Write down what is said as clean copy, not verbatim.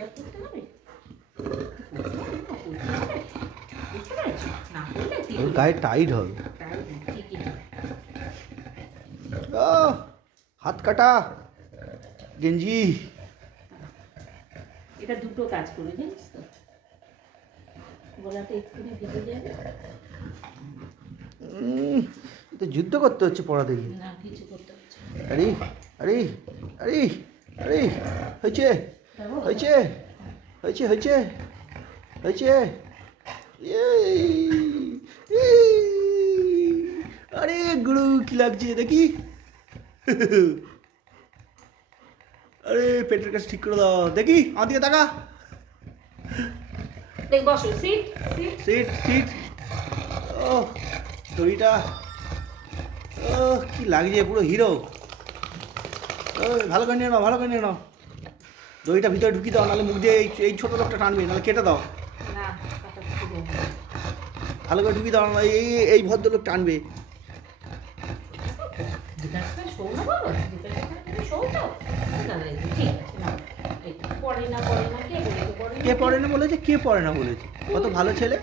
এটা করতে হবে, বুঝতে পেরেছি? না করলে ওর গায়ে টাইট হবে। ঠিকই। ও হাত কাটা গেঞ্জি। এটা দুটো কাজ করে, জানিস তো, গলাটা এক্ষুনি ভিজে যাবে। তো যুদ্ধ করতে হচ্ছে পড়া দেখি। না কিছু করতে হচ্ছে আরে আরে আরে আরে হয়েছে হয়েছে হয়েছে হয়েছে হয়েছে। এই, এই, আরে গুরু কি লাগছে দেখি। আরে পেটের কাছে ঠিক করে দাও দেখি, আমার দিকে তাকা। দেখ, বসো, সিট সিট। Sit sit. ও দড়িটা, ও কি লাগছে, পুরো হিরো। ও ভালো করে নিয়ে নাও, ভালো করে নিয়ে নাও। দড়িটা ভিতরে ঢুকিয়ে দাও, নাহলে মুখ দিয়ে এই ছোটো লোকটা টানবে, নাহলে কেটে দাও। না কাটা কিছু দেবো না। ভালো করে ঢুকিয়ে দাও, নাহলে এই ভদ্রলোক টানবে। বিকাশটা শোও না বাবা, বিকাশটা তুমি শোও তো। না না ঠিক আছে, না পড়ে না কে বলেছে পড়ে না? কে পড়ে না বলেছে, কে পড়ে না বলেছে? কত ভালো ছেলে।